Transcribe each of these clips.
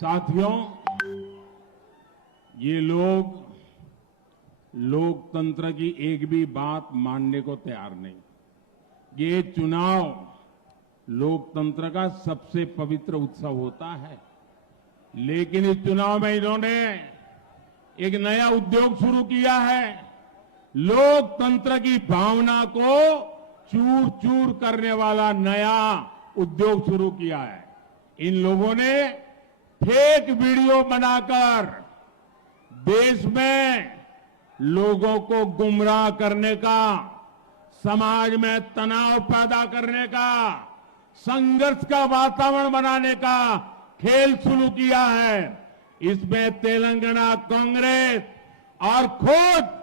साथियों, ये लोग लोकतंत्र की एक भी बात मानने को तैयार नहीं। ये चुनाव लोकतंत्र का सबसे पवित्र उत्सव होता है। लेकिन इस चुनाव में इन्होंने एक नया उद्योग शुरू किया है। लोकतंत्र की भावना को चूर चूर करने वाला नया उद्योग शुरू किया है। इन लोगों ने फेक वीडियो बनाकर देश में लोगों को गुमराह करने का, समाज में तनाव पैदा करने का, संघर्ष का वातावरण बनाने का खेल शुरू किया है। इसमें तेलंगाना कांग्रेस और खुद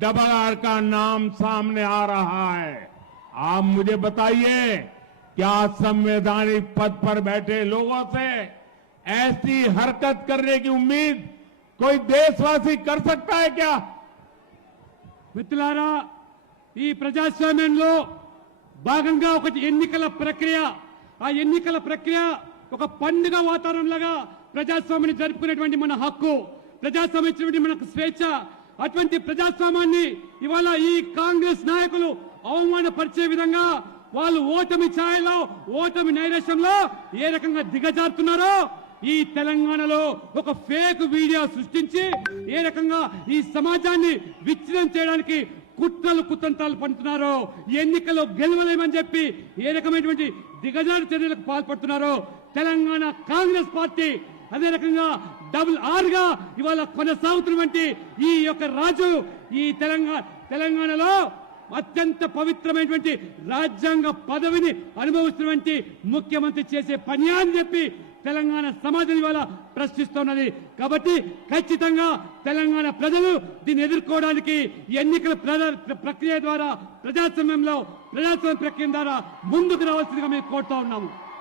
डबल आर का नाम सामने आ रहा है। आप मुझे बताइए, क्या संवैधानिक पद पर बैठे लोगों से ऐसी हरकत करने की उम्मीद कोई देशवासी कर सकता है क्या మిత్రులారా ఈ ప్రజాస్వామ్యంలో భాగంగా ఒక ఎన్నికల ప్రక్రియ ఆ ఎన్నికల ప్రక్రియ ఒక పండుగ వాతావరణంలాగా ప్రజాస్వామ్యాన్ని జరుపుకునేటువంటి మన హక్కు ప్రజాస్వామ్యం ఇచ్చినటువంటి మనకు స్వేచ్ఛ అటువంటి ప్రజాస్వామ్యాన్ని ఇవాళ ఈ కాంగ్రెస్ నాయకులు అవమానపరిచే విధంగా వాళ్ళు ఓటమి ఛాయలో ఓటమి నైరాశ్యంలో ఏ రకంగా దిగజారుతున్నారో ఈ తెలంగాణలో ఒక ఫేక్ వీడియో సృష్టించి ఏ రకంగా ఈ సమాజాన్ని విచ్ఛిన్నం చేయడానికి కుట్రలు కుతంత్రాలు పండుతున్నారో ఎన్నికల్లో గెలవలేమని చెప్పి ఏ రకమైనటువంటి దిగజారు చర్యలకు పాల్పడుతున్నారో తెలంగాణ కాంగ్రెస్ పార్టీ అదే రకంగా డబుల్ ఆర్గా ఇవాళ కొనసాగుతున్నటువంటి ఈ యొక్క రాజు ఈ తెలంగాణ తెలంగాణలో అత్యంత పవిత్రమైనటువంటి రాజ్యాంగ పదవిని అనుభవిస్తున్నటువంటి ముఖ్యమంత్రి చేసే పని అని చెప్పి తెలంగాణ సమాజం ఇవాళ ప్రశ్నిస్తున్నది. కాబట్టి ఖచ్చితంగా తెలంగాణ ప్రజలు దీన్ని ఎదుర్కోవడానికి ఎన్నికల ప్రజా- ప్రక్రియ ద్వారా ప్రజాస్వామ్యంలో ప్రజాస్వామ్య ప్రక్రియ ద్వారా ముందుకు రావాల్సిందిగా మేము కోరుతా ఉన్నాము.